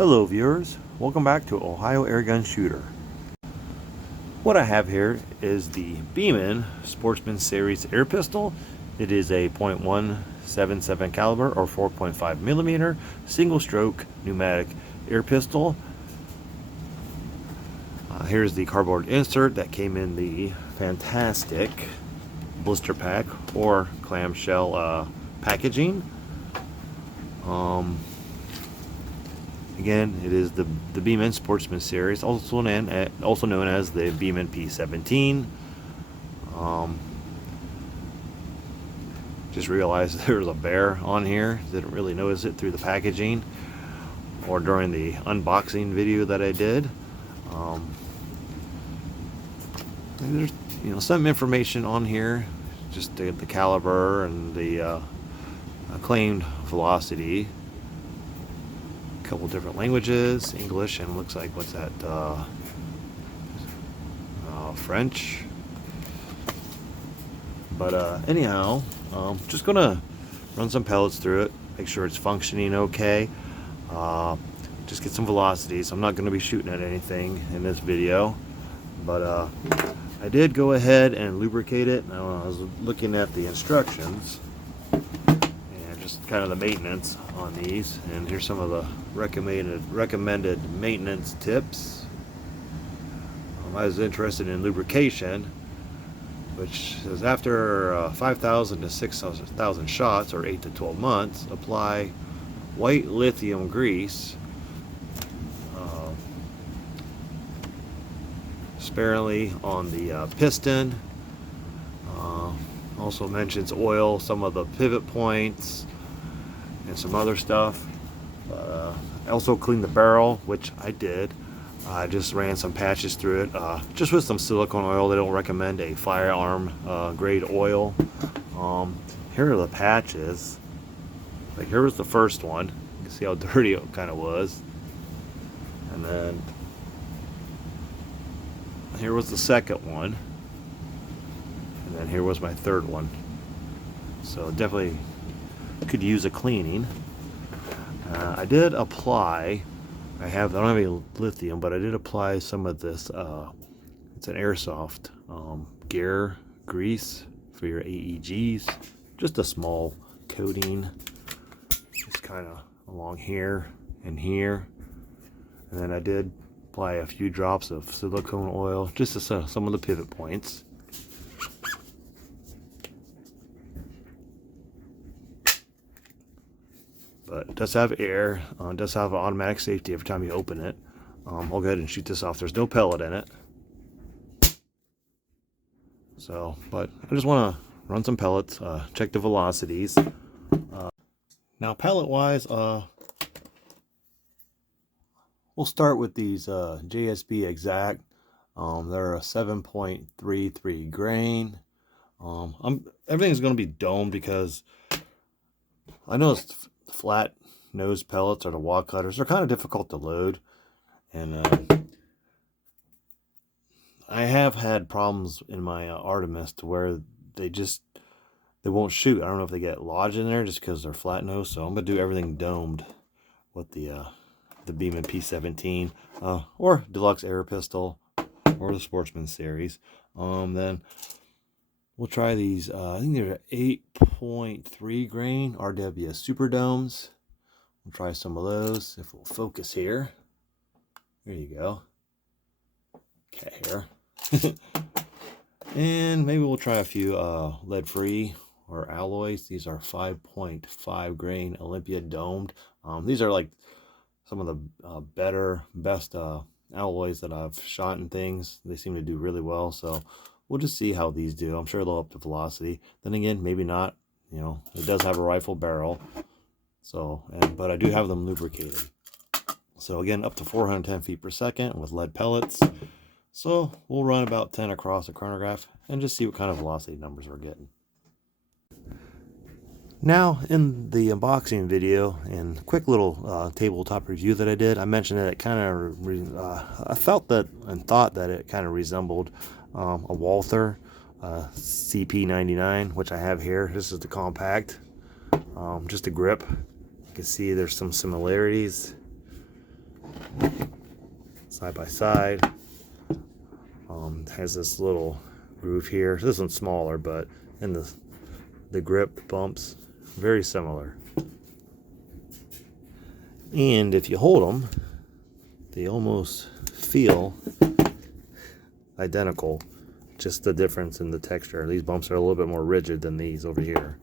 Hello viewers, welcome back to Ohio Airgun Shooter. What I have here is the Beeman Sportsman Series air pistol. It is a .177 caliber or 4.5 millimeter single stroke pneumatic air pistol. Here's the cardboard insert that came in the fantastic blister pack or clamshell packaging. Again, it is the Beeman Sportsman Series, also known as the Beeman P17. Just realized there's a bear on here. Didn't really notice it through the packaging or during the unboxing video that I did. There's some information on here, just the caliber and the claimed velocity. Couple different languages, English and looks like what's that, French. But anyhow, just gonna run some pellets through it, make sure it's functioning okay, just get some velocities. I'm not going to be shooting at anything in this video, but I did go ahead and lubricate it. Now I was looking at the instructions just kind of the maintenance on these, and here's some of the recommended maintenance tips. I was interested in lubrication, which says after 5,000 to 6,000 shots or 8 to 12 months, apply white lithium grease sparingly on the piston. Also mentions oil some of the pivot points and some other stuff. I also cleaned the barrel, which I did. I just ran some patches through it, just with some silicone oil. They don't recommend a firearm grade oil. Here are the patches. Like here was the first one. You can see how dirty it kind of was. And then here was the second one. And then here was my third one. So definitely could use a cleaning. I did apply, I don't have any lithium, but I did apply some of this, it's an airsoft gear grease for your AEGs. Just a small coating, just kind of along here and here. And then I did apply a few drops of silicone oil just to some of the pivot points. But it does have air, does have an automatic safety every time you open it. I'll go ahead and shoot this off. There's no pellet in it. So, but I just want to run some pellets, check the velocities. Now pellet wise, we'll start with these JSB Exact. They're a 7.33 grain. Everything's going to be domed because I know it's flat nose pellets or the wad cutters. They're kind of difficult to load, and I have had problems in my Artemis to where they won't shoot. I don't know if they get lodged in there just because they're flat nose. So I'm gonna do everything domed with the Beeman P17 or Deluxe air pistol or the Sportsman series. Then we'll try these, I think they're 8.3 grain RW Super Domes. We'll try some of those if we'll focus here. There you go. Cat hair. And maybe we'll try a few lead-free or alloys. These are 5.5 grain Olympia domed. These are like some of the best alloys that I've shot and things. They seem to do really well, so we'll just see how these do. I'm sure they'll up the velocity. Then again, maybe not. It does have a rifle barrel. So, but I do have them lubricated. So again, up to 410 feet per second with lead pellets. So we'll run about 10 across a chronograph and just see what kind of velocity numbers we're getting. Now, in the unboxing video and quick little tabletop review that I did, I mentioned that it kind of, I felt that and thought that it kind of resembled a Walther CP99, which I have here. This is the compact, just a grip. You can see there's some similarities. side by side. Has this little groove here. This one's smaller, but in the grip bumps, very similar. And if you hold them, they almost feel identical. Just the difference in the texture. These bumps are a little bit more rigid than these over here,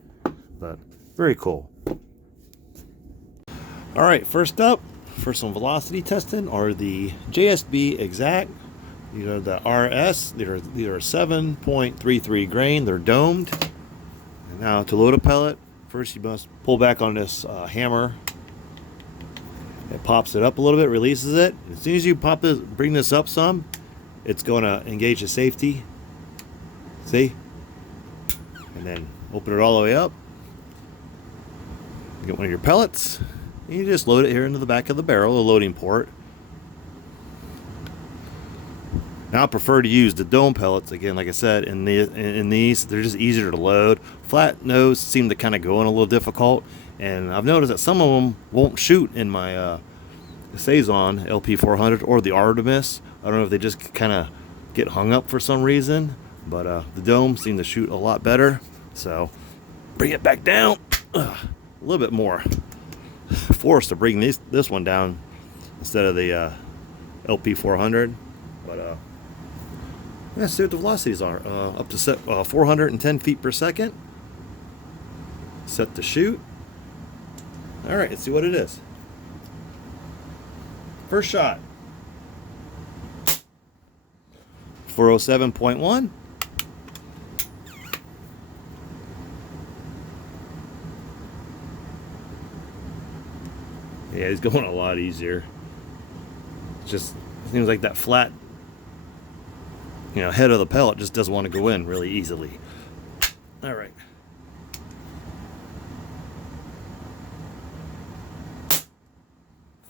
but very cool. All right, first up for some velocity testing are the JSB Exact. These are the RS. These are 7.33 grain. They're domed. And now to load a pellet, first you must pull back on this hammer. It pops it up a little bit, releases it. As soon as you bring this up some, it's going to engage the safety. See? And then open it all the way up. Get one of your pellets. And you just load it here into the back of the barrel, the loading port. Now I prefer to use the dome pellets again, like I said, in these they're just easier to load. Flat nose seem to kind of go in a little difficult, and I've noticed that some of them won't shoot in my Saison LP400 or the Artemis. I don't know if they just kind of get hung up for some reason, but the dome seem to shoot a lot better. So bring it back down a little bit more. Forced to bring this one down instead of the LP400, but let's see what the velocities are. Up to 410 feet per second. Set to shoot. All right, let's see what it is. First shot. 407.1. Yeah, he's going a lot easier. Just seems like that flat, head of the pellet just doesn't want to go in really easily. All right.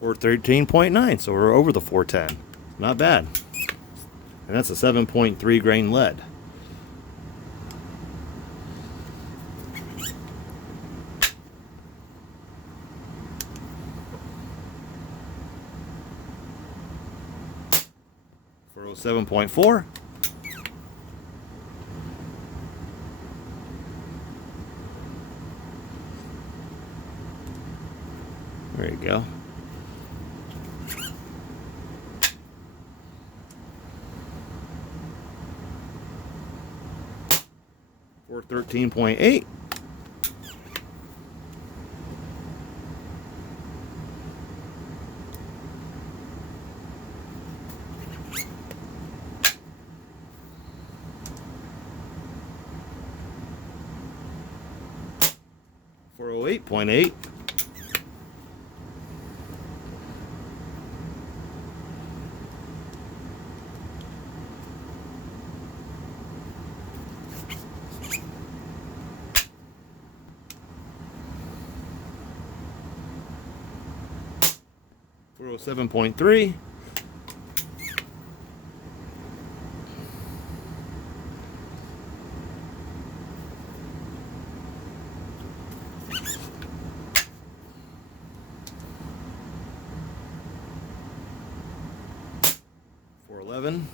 For 13.9, so we're over the 410. Not bad. And that's a 7.3 grain lead. For 7.4. There you go. For 13.8. For 8.8. For 7.3. For 11.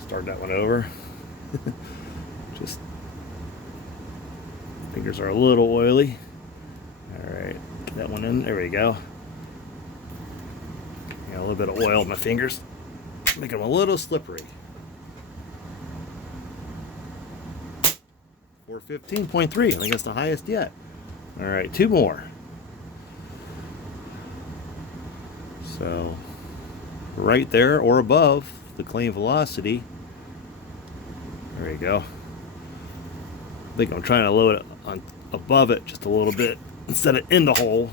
Start that one over. Just fingers are a little oily. All right, get that one in. There we go. Got a little bit of oil in my fingers, make them a little slippery. For 15.3, I think that's the highest yet. All right, two more. So right there or above the claim velocity. There you go. I think I'm trying to load it on above it just a little bit instead of in the hole.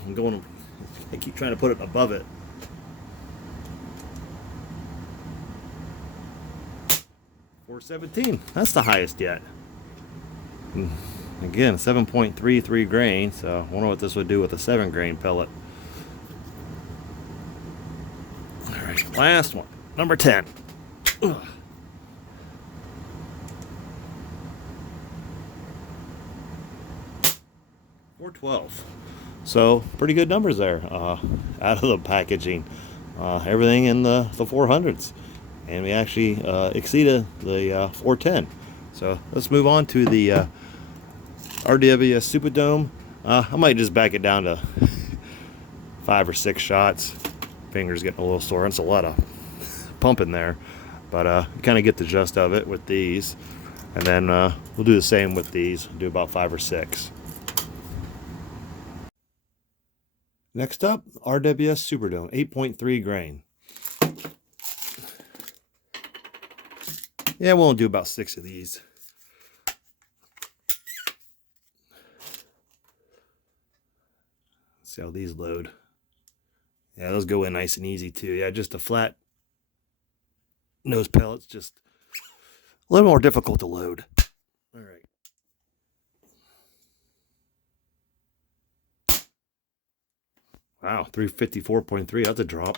I keep trying to put it above it. For 17, that's the highest yet. Again, 7.33 grain, so I wonder what this would do with a 7 grain pellet. All right, last one, number 10. 412. So pretty good numbers there out of the packaging. Everything in the 400s. And we actually exceeded the 410. So let's move on to the RWS Superdome. I might just back it down to 5 or 6 shots. Fingers getting a little sore. It's a lot of pumping there. But kind of get the gist of it with these. And then we'll do the same with these. Do about 5 or 6. Next up, RWS Superdome, 8.3 grain. Yeah, we'll do about 6 of these. Let's see how these load. Yeah, those go in nice and easy too. Yeah, just a flat nose pellets, just a little more difficult to load. All right. Wow, 354.3, that's a drop.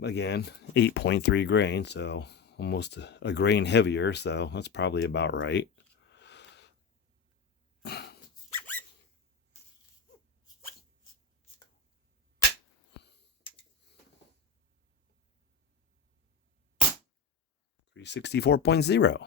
Again, 8.3 grain, so almost a grain heavier, so that's probably about right. $364.0.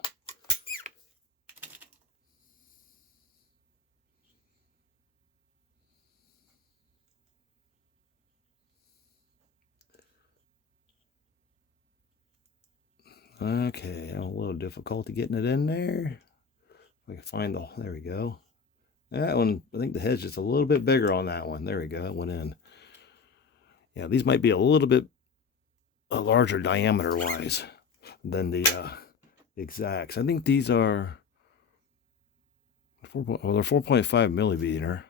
Okay, a little difficulty getting it in there. If I can find the, there we go. That one, I think the head's just a little bit bigger on that one. There we go, it went in. Yeah, these might be a little bit larger diameter wise than the exacts. I think these are 4, well, they're 4.5 millimeter.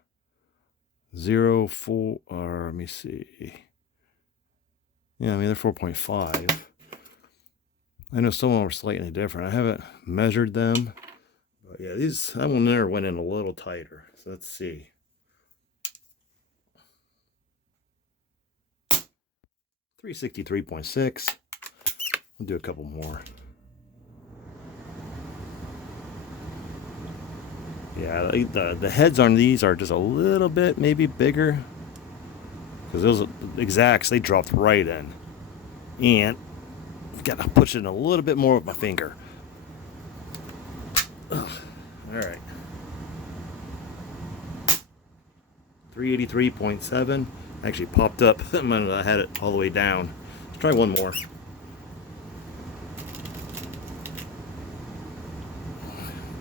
0.4, or let me see. Yeah, I mean they're 4.5. I know some of them are slightly different. I haven't measured them, but yeah, these, that one there went in a little tighter. So let's see. 363.6. We'll do a couple more. Yeah, the heads on these are just a little bit maybe bigger, because those exacts, they dropped right in, and got to push in a little bit more with my finger. Ugh. All right, 383.7 actually popped up when I had it all the way down. Let's try one more.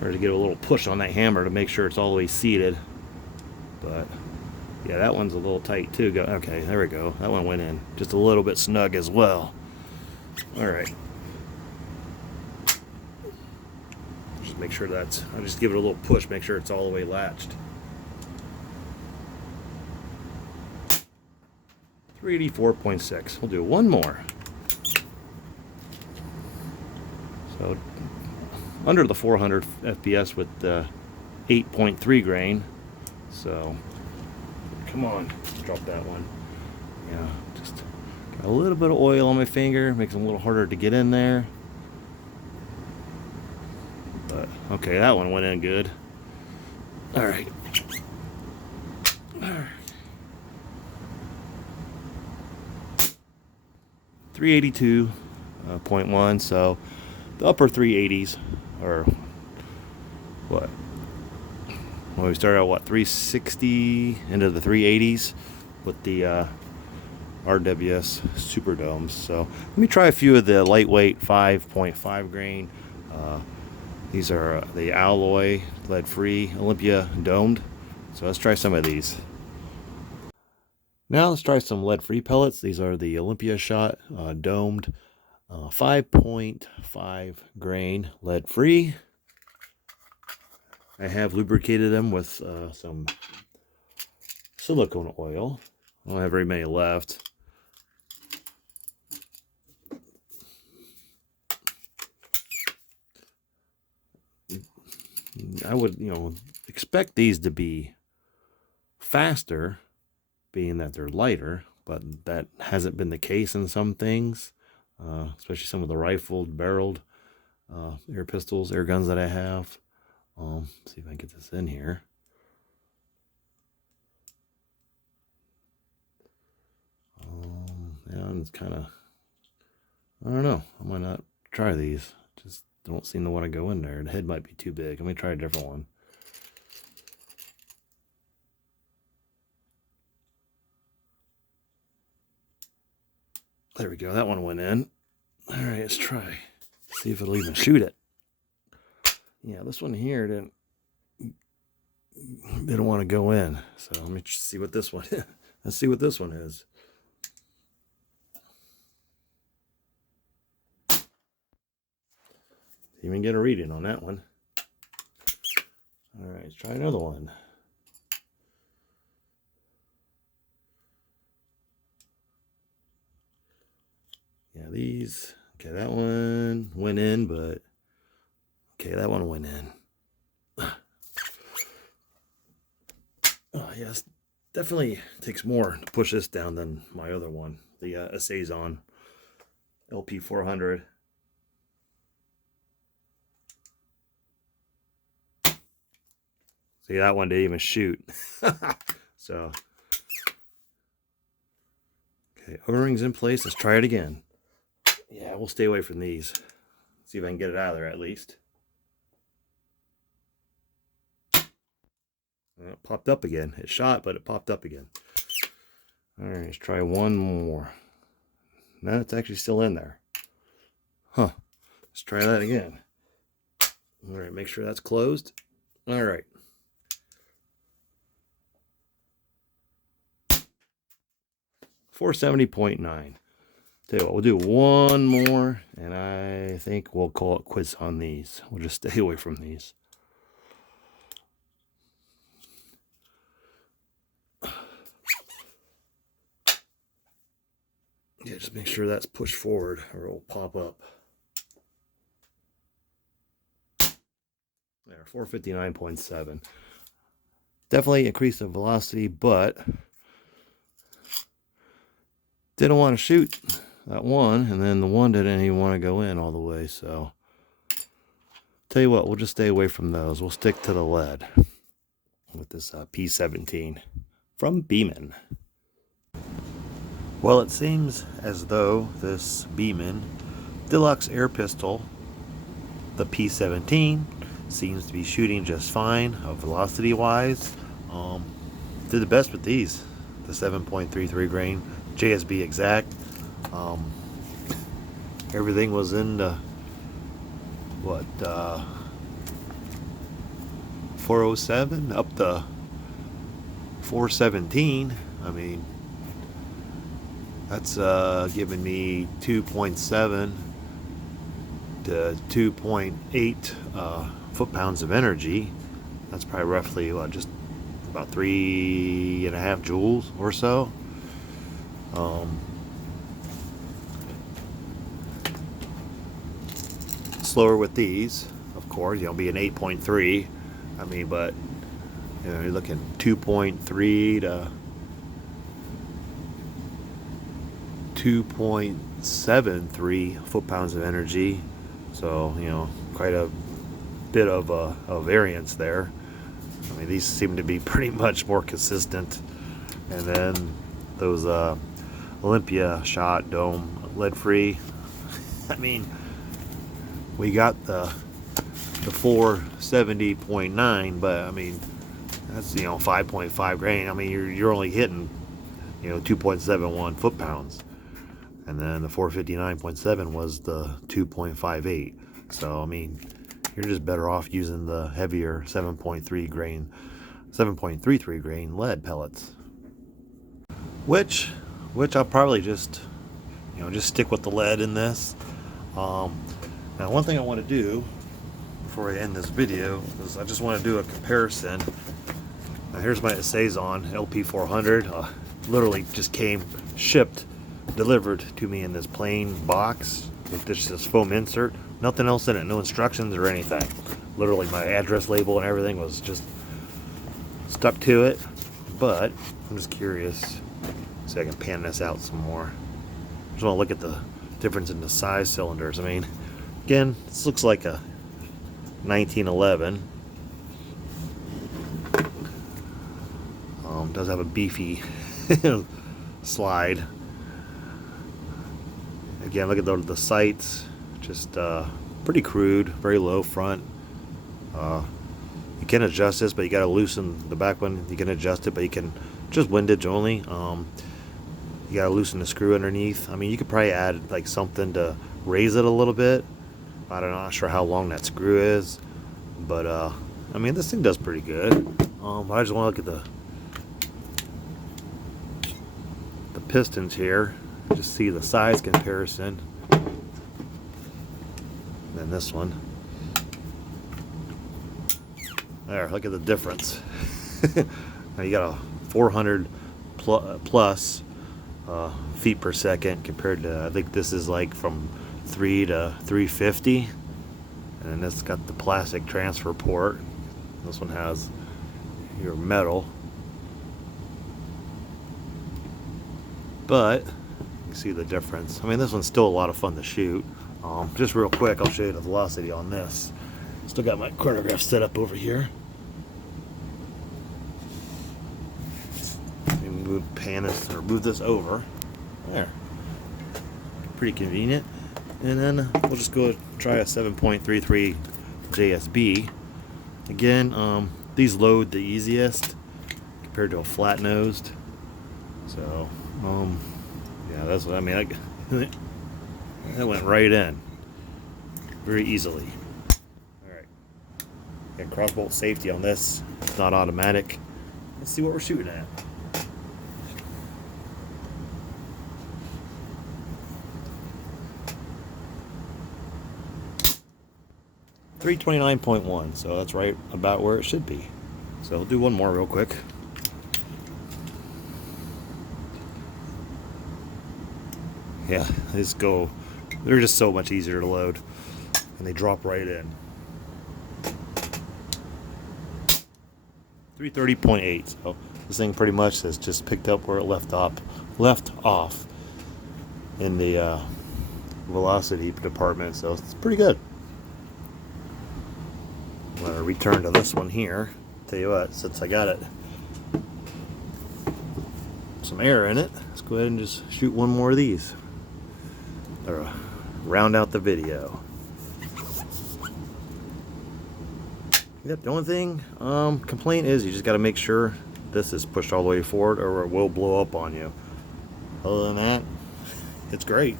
Better to get a little push on that hammer to make sure it's all the way seated. But yeah, that one's a little tight too. Okay, there we go. That one went in just a little bit snug as well. All right. Just make sure that's, I'll just give it a little push, make sure it's all the way latched. 384.6. We'll do one more. So under the 400 FPS with the 8.3 grain. So come on, drop that one. Yeah, just got a little bit of oil on my finger, makes it a little harder to get in there. But okay, that one went in good. All right. 382.1. So the upper 380s, or what? Well, we started out what, 360 into the 380s with the RWS Superdomes. So let me try a few of the lightweight 5.5 grain. These are the alloy lead-free Olympia domed. So let's try some of these. Now let's try some lead-free pellets. These are the Olympia shot domed 5.5 grain lead-free. I have lubricated them with some silicone oil. I don't have very many left. I would, expect these to be faster, being that they're lighter, but that hasn't been the case in some things, especially some of the rifled, barreled air pistols, air guns that I have. See if I can get this in here. Now it's kind of, I don't know. I might not try these. Just don't seem to want to go in there. The head might be too big. Let me try a different one. There we go. That one went in. All right, let's try. See if it'll even shoot it. Yeah, this one here didn't want to go in. So let me see what this one is. Let's see what this one is. Even get a reading on that one. All right, let's try another one. Yeah, these. Okay, that one went in, but okay, that one went in. Oh, yes, definitely takes more to push this down than my other one, the Saison LP400. See, that one didn't even shoot. So, okay, O-rings in place. Let's try it again. Yeah, we'll stay away from these. See if I can get it out of there at least. It popped up again. It shot, but it popped up again. All right, let's try one more. No, it's actually still in there. Huh. Let's try that again. All right, make sure that's closed. All right. $470.9. Tell you what, we'll do one more, and I think we'll call it quits on these. We'll just stay away from these. Yeah, just make sure that's pushed forward or it'll pop up. There, 459.7. Definitely increased the velocity, but didn't want to shoot that one, and then the one didn't even want to go in all the way. So tell you what, we'll just stay away from those. We'll stick to the lead with this P17 from Beeman. Well, it seems as though this Beeman Deluxe air pistol, the P17, seems to be shooting just fine, velocity wise. Did the best with these, the 7.33 grain JSB exact. Everything was in the 407 up to 417. I mean, that's giving me 2.7 to 2.8 foot-pounds of energy. That's probably roughly just about 3.5 joules or so. Slower with these, of course, being 8.3. I mean, but you're looking 2.3 to 2.73 foot-pounds of energy. So, quite a bit of a variance there. I mean, these seem to be pretty much more consistent. And then those Olympia shot dome lead-free. I mean, we got the 470.9, but I mean, that's 5.5 grain. I mean, you're only hitting 2.71 foot-pounds. And then the 459.7 was the 2.58. So I mean, you're just better off using the heavier 7.33 grain lead pellets. Which I'll probably just stick with the lead in this. Now, one thing I want to do before I end this video is I just want to do a comparison. Now, here's my Saison LP400. Literally just came shipped, delivered to me in this plain box with this foam insert. Nothing else in it, no instructions or anything. Literally my address label and everything was just stuck to it. But I'm just curious, so I can pan this out some more. Just want to look at the difference in the size cylinders. I mean, again, this looks like a 1911. Does have a beefy slide. Again, look at the sights, just pretty crude, very low front. You can adjust this, but you got to loosen the back one. You can adjust it, but you can just windage only. You got to loosen the screw underneath. I mean, you could probably add like something to raise it a little bit. I don't know, not sure how long that screw is, but I mean, this thing does pretty good. I just want to look at the pistons here, just see the size comparison. And then this one. There, look at the difference. Now you got a 400 plus feet per second compared to, I think this is like from 3 to 350. And then it's got the plastic transfer port. This one has your metal. But you see the difference. I mean, this one's still a lot of fun to shoot. Just real quick, I'll show you the velocity on this. Still got my chronograph set up over here. Let me move this over. There. Pretty convenient. And then we'll just go try a 7.33 JSB. Again, these load the easiest compared to a flat nosed. So, yeah, that's what I mean. That went right in very easily. Alright. Got crossbolt safety on this. It's not automatic. Let's see what we're shooting at. .329.1, so that's right about where it should be. So I'll do one more real quick. Yeah, these go, they're just so much easier to load, and they drop right in. 330.8, so this thing pretty much has just picked up where it left off in the velocity department, so it's pretty good. I'm going to return to this one here. Tell you what, since I got some air in it, let's go ahead and just shoot one more of these. Or round out the video. Yep, the only thing complaint is you just got to make sure this is pushed all the way forward or it will blow up on you. Other than that, it's great.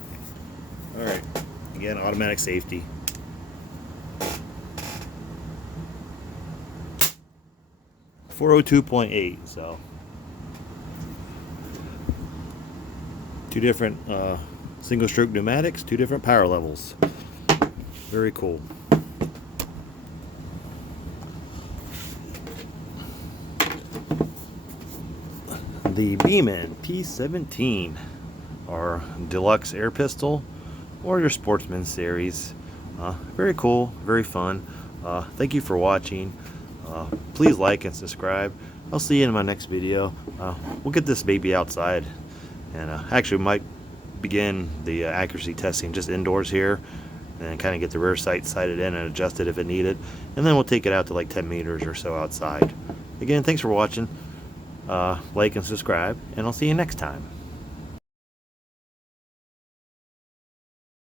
Alright, again, automatic safety. .402.8, so two different single stroke pneumatics, two different power levels. Very cool. The Beeman P17, our Deluxe air pistol, or your Sportsman series. Very cool, very fun. Thank you for watching. Please like and subscribe. I'll see you in my next video. We'll get this baby outside, and actually might begin the accuracy testing just indoors here, and kind of get the rear sight sighted in and adjust it if it needed, and then we'll take it out to like 10 meters or so outside. Again, thanks for watching. Like and subscribe, and I'll see you next time.